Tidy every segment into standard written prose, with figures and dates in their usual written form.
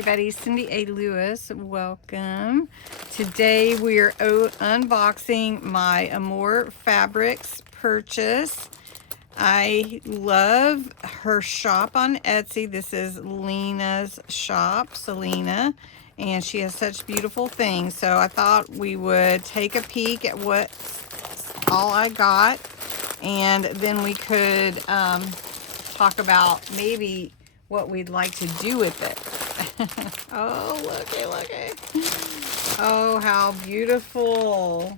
everybody, Cindy A. Lewis, welcome. Today we are unboxing my Amour Fabrics purchase. I love her shop on Etsy. This is Lena's shop, Selena, and she has such beautiful things. So I thought we would take a peek at what all I got, and then we could talk about maybe what we'd like to do with it. Oh, looky. Oh, how beautiful.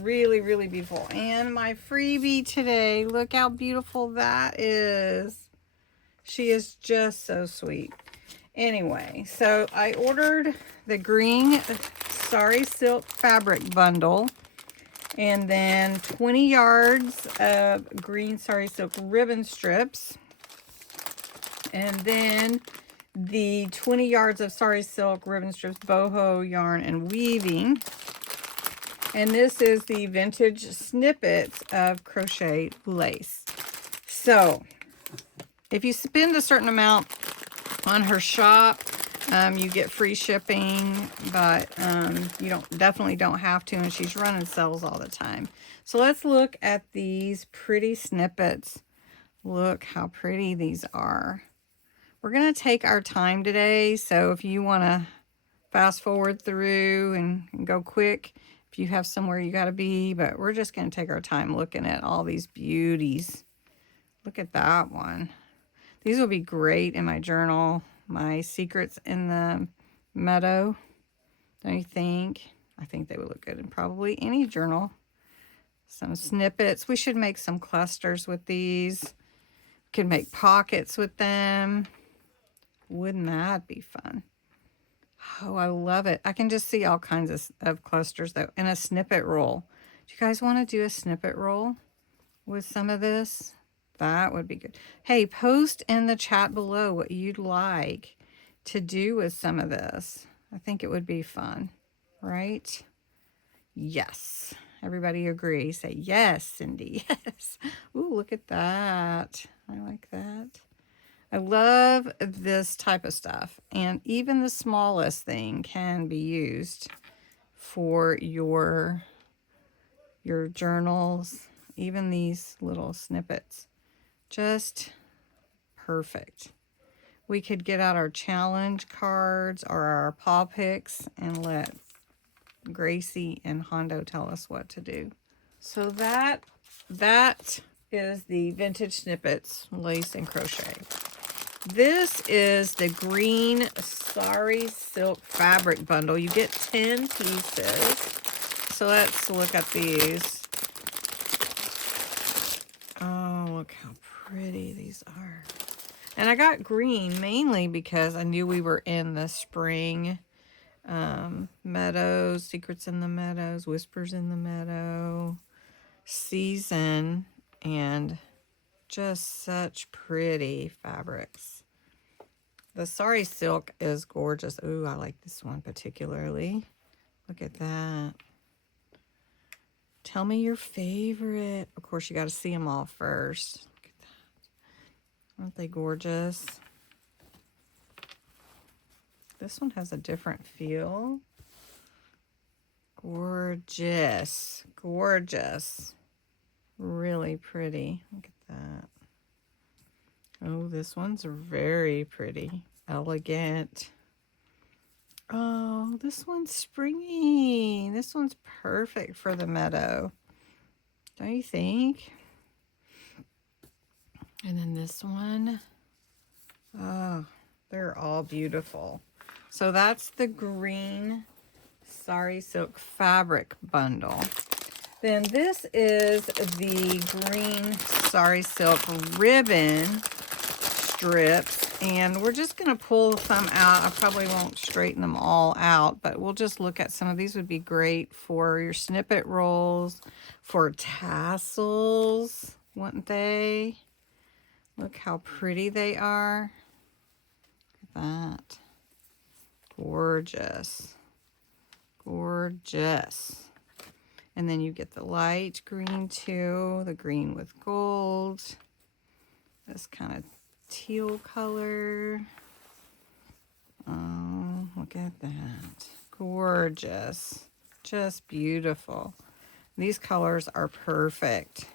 Really, really beautiful. And my freebie today, look how beautiful that is. She is just so sweet. Anyway, so I ordered the green Sari silk fabric bundle, and then 20 yards of green Sari silk ribbon strips, and then the 20 yards of Sari silk ribbon strips, boho yarn, and weaving. And this is the vintage snippets of crochet lace. So if you spend a certain amount on her shop, you get free shipping, but you definitely don't have to, and she's running sales all the time. So let's look at these pretty snippets. Look how pretty these are. We're going to take our time today, so if you want to fast forward through and go quick, if you have somewhere you got to be, but we're just going to take our time looking at all these beauties. Look at that one. These will be great in my journal, my secrets in the Meadow, don't you think? I think they would look good in probably any journal. Some snippets. We should make some clusters with these. We could make pockets with them. Wouldn't that be fun? Oh, I love it. I can just see all kinds of clusters though. And a snippet roll. Do you guys want to do a snippet roll with some of this? That would be good. Hey, post in the chat below what you'd like to do with some of this. I think it would be fun, right? Yes. Everybody agree. Say yes, Cindy. Yes. Ooh, look at that. I like that. I love this type of stuff. And even the smallest thing can be used for your journals. Even these little snippets. Just perfect. We could get out our challenge cards or our paw picks and let Gracie and Hondo tell us what to do. So that is the vintage snippets, lace and crochet. This is the green Sari silk fabric bundle. You get 10 pieces. So let's look at these. Oh, look how pretty these are. And I got green mainly because I knew we were in the spring meadows, secrets in the meadows, whispers in the meadow season, and just such pretty fabrics. The Sari silk is gorgeous. Ooh, I like this one particularly. Look at that. Tell me your favorite. Of course, you got to see them all first. Look at that. Aren't they gorgeous? This one has a different feel. Gorgeous. Gorgeous. Really pretty. Look at that. Oh, this one's very pretty. Elegant. Oh, this one's springy. This one's perfect for the meadow. Don't you think? And then this one. Oh, they're all beautiful. So that's the green Sari silk fabric bundle. Then this is the green Sari silk ribbon strips, and we're just going to pull some out. I probably won't straighten them all out, but we'll just look at some of these. Would be great for your snippet rolls, for tassels, wouldn't they? Look how pretty they are. Look at that. Gorgeous. Gorgeous. And then you get the light green too, the green with gold, this kind of teal color. Oh, look at that. Gorgeous. Just beautiful. These colors are perfect.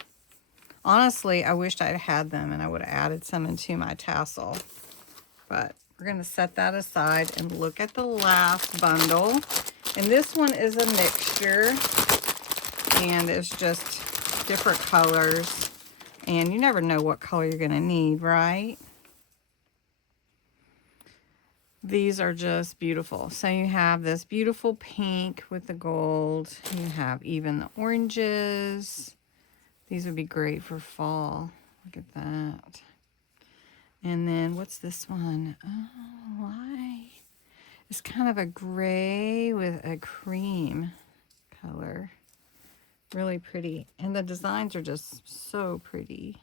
Honestly, I wished I'd had them and I would have added some into my tassel. But we're going to set that aside and look at the last bundle. And this one is a mixture. And it's just different colors. And you never know what color you're going to need, right? These are just beautiful. So you have this beautiful pink with the gold. You have even the oranges. These would be great for fall. Look at that. And then what's this one? Oh, why? It's kind of a gray with a cream color. Really pretty. And the designs are just so pretty.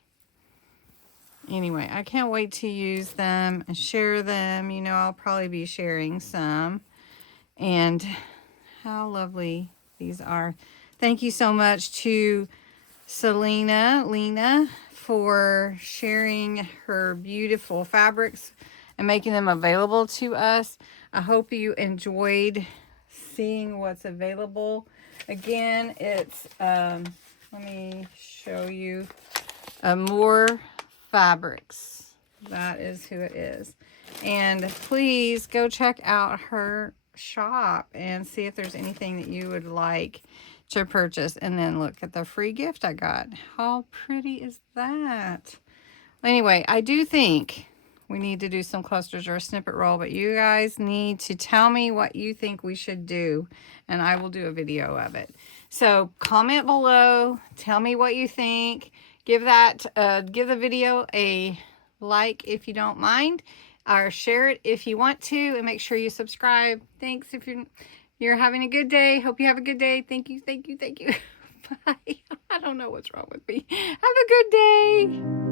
Anyway, I can't wait to use them and share them. You know, I'll probably be sharing some. And how lovely these are. Thank you so much to Lena, for sharing her beautiful fabrics and making them available to us. I hope you enjoyed seeing what's available. Again, it's, let me show you, Amour Fabrics. That is who it is. And please go check out her shop and see if there's anything that you would like to purchase. And then look at the free gift I got. How pretty is that? Anyway, I do think we need to do some clusters or a snippet roll, but you guys need to tell me what you think we should do, and I will do a video of it. So comment below, tell me what you think. Give the video a like if you don't mind, or share it if you want to, and make sure you subscribe. Thanks if you're having a good day. Hope you have a good day. Thank you. Bye. I don't know what's wrong with me. Have a good day.